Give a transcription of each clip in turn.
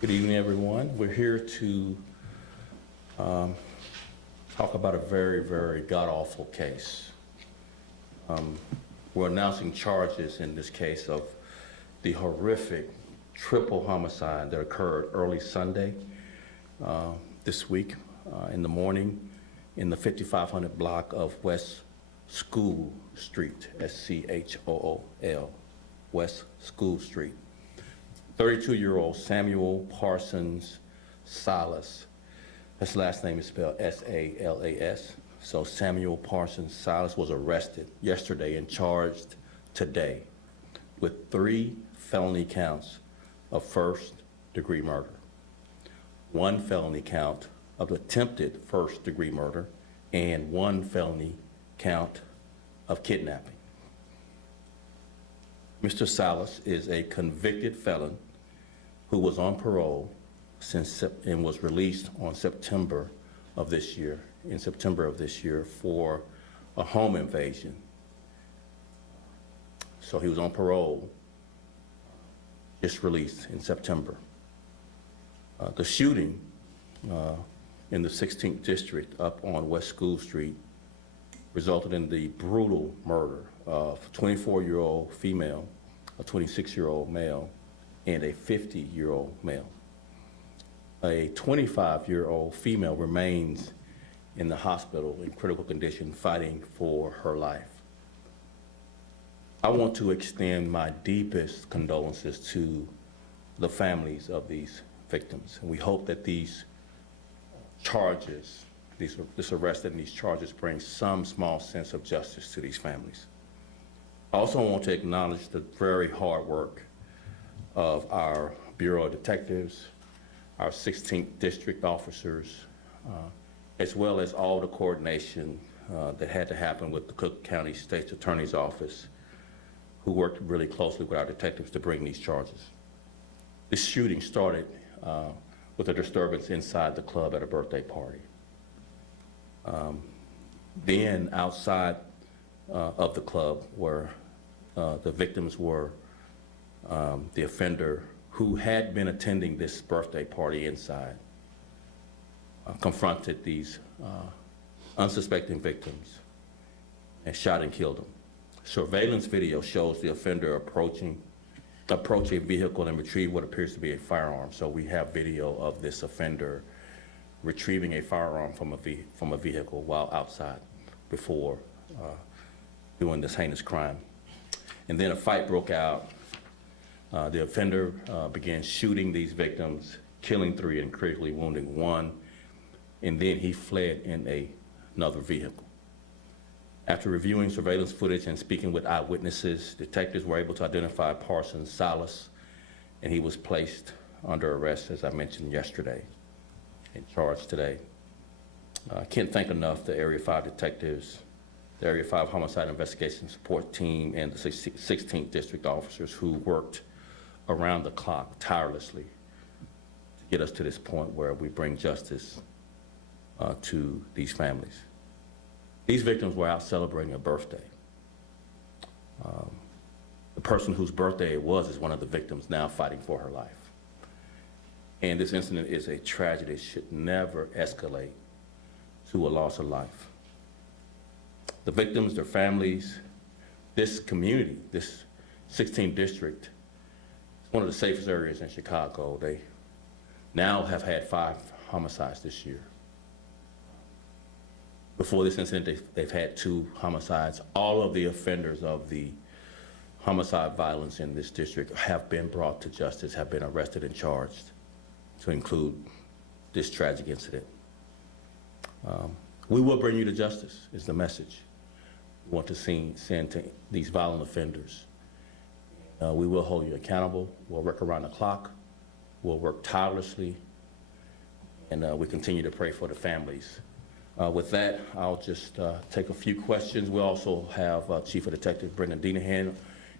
Good evening, everyone. We're here to talk about a very, very god-awful case. We're announcing charges in this case of the horrific triple homicide that occurred early Sunday this week in the morning in the 5500 block of West School Street, S-C-H-O-O-L, West School Street. 32-year-old Samuel Parsons Silas. His last name is spelled S-A-L-A-S. So Samuel Parsons Silas was arrested yesterday and charged today with 3 felony counts of first-degree murder, 1 felony count of attempted first-degree murder, and 1 felony count of kidnapping. Mr. Silas is a convicted felon who was on parole and was released on September of this year, for a home invasion. So he was on parole, just released in September. The shooting in the 16th district up on West School Street resulted in the brutal murder of a 24-year-old female, a 26-year-old male, and a 50-year-old male. A 25-year-old female remains in the hospital in critical condition fighting for her life. I want to extend my deepest condolences to the families of these victims. And we hope that these charges, this arrest and these charges bring some small sense of justice to these families. I also want to acknowledge the very hard work of our Bureau of Detectives, our 16th district officers, as well as all the coordination that had to happen with the Cook County State's Attorney's Office, who worked really closely with our detectives to bring these charges. This shooting started with a disturbance inside the club at a birthday party. Then outside of the club where the victims were, the offender who had been attending this birthday party inside confronted these unsuspecting victims and shot and killed them. Surveillance video shows the offender approach a vehicle and retrieve what appears to be a firearm. So we have video of this offender retrieving a firearm from a vehicle while outside before doing this heinous crime. And then a fight broke out. The offender began shooting these victims, killing 3 and critically wounding 1, and then he fled in another vehicle. After reviewing surveillance footage and speaking with eyewitnesses, detectives were able to identify Parsons Silas, and he was placed under arrest, as I mentioned yesterday, and charged today. I can't thank enough the Area 5 detectives, the Area 5 Homicide Investigation Support Team, and the 16th District officers who worked around the clock tirelessly to get us to this point where we bring justice to these families. These victims were out celebrating a birthday. The person whose birthday it was is one of the victims now fighting for her life. And this incident is a tragedy. It should never escalate to a loss of life. The victims, their families, this community, this 16th district, is one of the safest areas in Chicago. They now have had 5 homicides this year. Before this incident, they've had 2 homicides. All of the offenders of the homicide violence in this district have been brought to justice, have been arrested and charged, to include this tragic incident. We will bring you to justice, is the message we want to send to these violent offenders. We will hold you accountable. We'll work around the clock. We'll work tirelessly. And we continue to pray for the families. With that, I'll just take a few questions. We also have Chief of Detective Brendan Denahan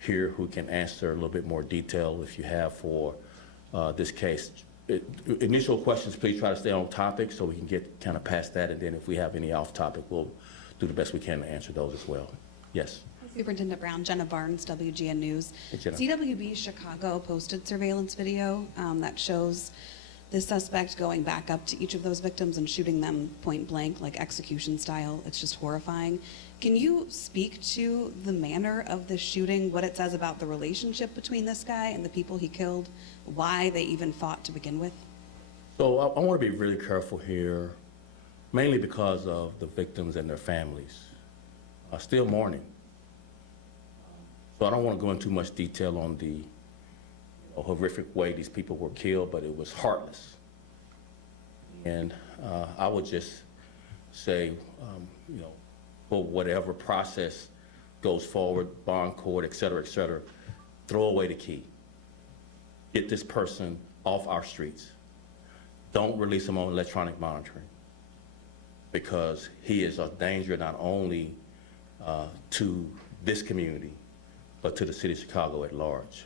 here who can answer a little bit more detail if you have for this case. Initial questions, please try to stay on topic so we can get kind of past that, and then if we have any off topic, we'll do the best we can to answer those as well. Yes. Superintendent Brown, Jenna Barnes, WGN News. Hey, Jenna. CWB Chicago posted surveillance video that shows the suspect going back up to each of those victims and shooting them point blank, like execution style. It's just horrifying. Can you speak to the manner of the shooting, what it says about the relationship between this guy and the people he killed, why they even fought to begin with? So I want to be really careful here, mainly because of the victims and their families are still mourning. So I don't want to go into too much detail on the horrific way these people were killed, but it was heartless. And I would just say, for whatever process goes forward, bond court, et cetera, throw away the key. Get this person off our streets. Don't release him on electronic monitoring, because he is a danger not only to this community, but to the city of Chicago at large.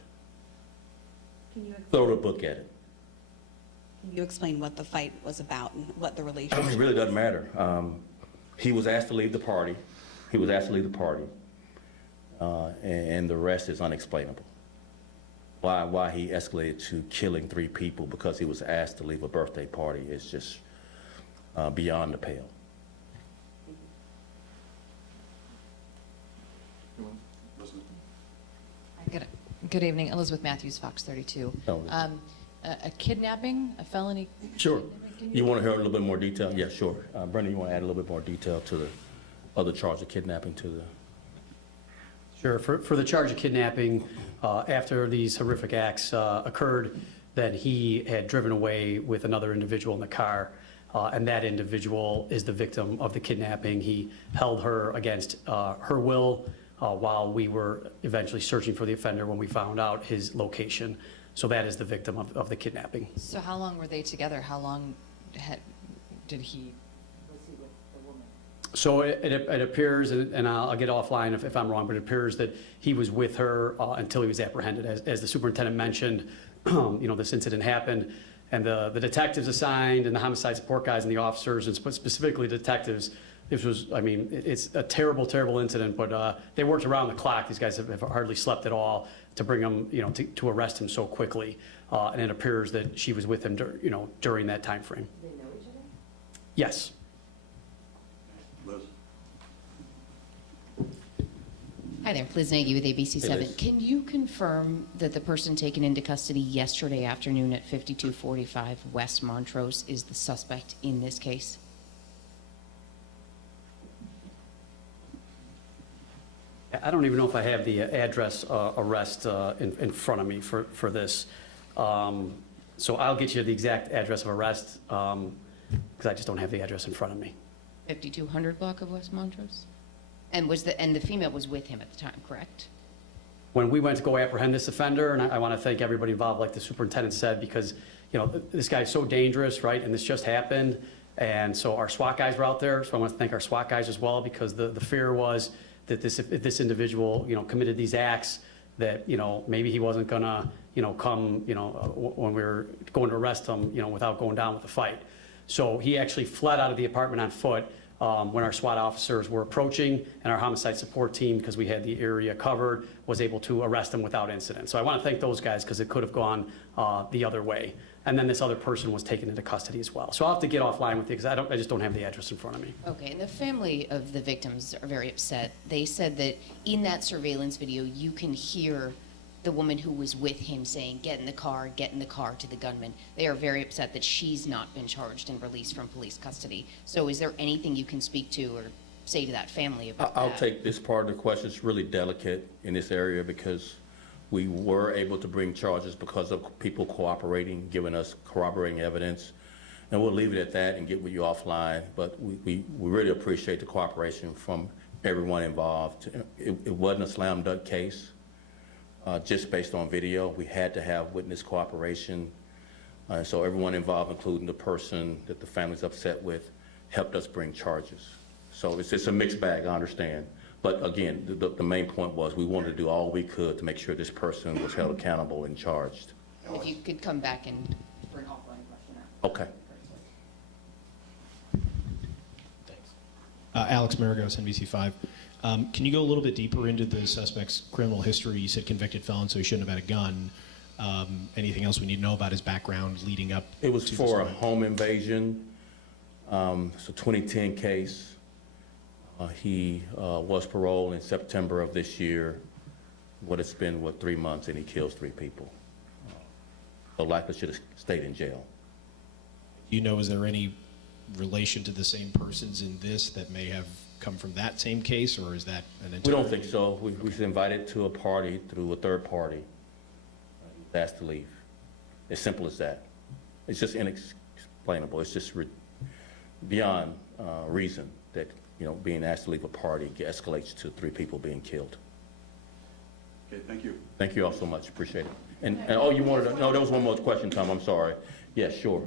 Throw the book at it. Can you explain what the fight was about and what the relationship? It really doesn't matter. He was asked to leave the party. And the rest is unexplainable. Why he escalated to killing 3 people because he was asked to leave a birthday party is just beyond the pale. Good evening, Elizabeth Matthews, Fox 32. Oh, A kidnapping, a felony? Sure. Can You want to hear a little bit more detail? Yeah, sure. Brenda, you want to add a little bit more detail to the other charge of kidnapping to the... Sure. For the charge of kidnapping, after these horrific acts occurred, that he had driven away with another individual in the car, and that individual is the victim of the kidnapping. He held her against her will while we were eventually searching for the offender when we found out his location. So that is the victim of the kidnapping. So how long were they together? How long did he, was he with the woman? So it appears, and I'll get offline if I'm wrong, but it appears that he was with her until he was apprehended. As the superintendent mentioned, this incident happened, and the detectives assigned and the homicide support guys and the officers, and specifically detectives, this was, it's a terrible, terrible incident, but they worked around the clock. These guys have hardly slept at all to bring him, to arrest him so quickly. And it appears that she was with him, during that time frame. Do they know each other? Yes. Hi there, Liz Nagy with ABC7. Liz. Can you confirm that the person taken into custody yesterday afternoon at 5245 West Montrose is the suspect in this case? I don't even know if I have the address arrest in front of me for this. So I'll get you the exact address of arrest because I just don't have the address in front of me. 5200 block of West Montrose? And the female was with him at the time, correct? When we went to go apprehend this offender, and I want to thank everybody involved, like the superintendent said, because this guy's so dangerous, right? And this just happened, and so our SWAT guys were out there. So I want to thank our SWAT guys as well, because the fear was that if this individual, committed these acts, that maybe he wasn't gonna come when we were going to arrest him, without going down with the fight. So he actually fled out of the apartment on foot when our SWAT officers were approaching, and our homicide support team, because we had the area covered, was able to arrest him without incident. So I want to thank those guys, because it could have gone the other way. And then this other person was taken into custody as well. So I'll have to get offline with you, because I just don't have the address in front of me. Okay, and the family of the victims are very upset. They said that in that surveillance video, you can hear the woman who was with him saying, get in the car to the gunman. They are very upset that she's not been charged and released from police custody. So is there anything you can speak to or say to that family about that? I'll take this part of the question. It's really delicate in this area because we were able to bring charges because of people cooperating, giving us corroborating evidence. And we'll leave it at that and get with you offline. But we really appreciate the cooperation from everyone involved. It wasn't a slam dunk case. Just based on video, we had to have witness cooperation. So everyone involved, including the person that the family's upset with, helped us bring charges. So it's a mixed bag, I understand. But again, the main point was we wanted to do all we could to make sure this person was held accountable and charged. If you could come back and for an offline question after. Okay. Alex Maragos, NBC5. Can you go a little bit deeper into the suspect's criminal history? You said convicted felon, so he shouldn't have had a gun. Anything else we need to know about his background leading up? It was to for a this? home invasion. It's a 2010 case. He was paroled in September of this year. It's been, 3 months, and he kills 3 people. So likely should have stayed in jail. Do you know, is there any relation to the same persons in this that may have come from that same case, or is that an entirely? We don't think so. We was invited to a party through a third party. He was asked to leave. As simple as that. It's just inexplainable. It's just beyond reason that, being asked to leave a party escalates to 3 people being killed. Okay, thank you. Thank you all so much. Appreciate it. And oh, you wanted to, no, there was one more question, Tom. I'm sorry. Yes, sure.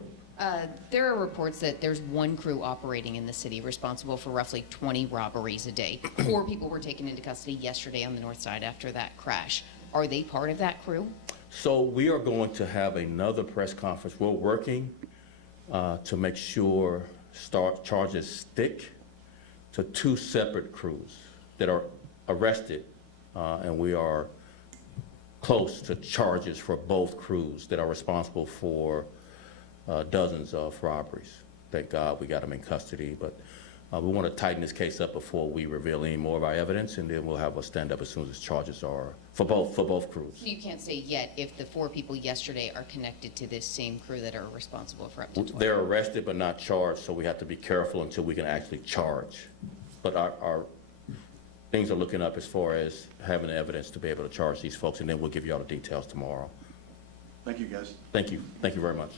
There are reports that there's one crew operating in the city responsible for roughly 20 robberies a day. 4 people were taken into custody yesterday on the north side after that crash. Are they part of that crew? So we are going to have another press conference. We're working to make sure charges stick to 2 separate crews that are arrested, and we are close to charges for both crews that are responsible for dozens of robberies. Thank God we got them in custody, but we want to tighten this case up before we reveal any more of our evidence, and then we'll have a stand-up as soon as charges are for both crews. So you can't say yet if the 4 people yesterday are connected to this same crew that are responsible for up to 20. They're arrested but not charged, so we have to be careful until we can actually charge. But our things are looking up as far as having the evidence to be able to charge these folks, and then we'll give you all the details tomorrow. Thank you, guys. Thank you. Thank you very much.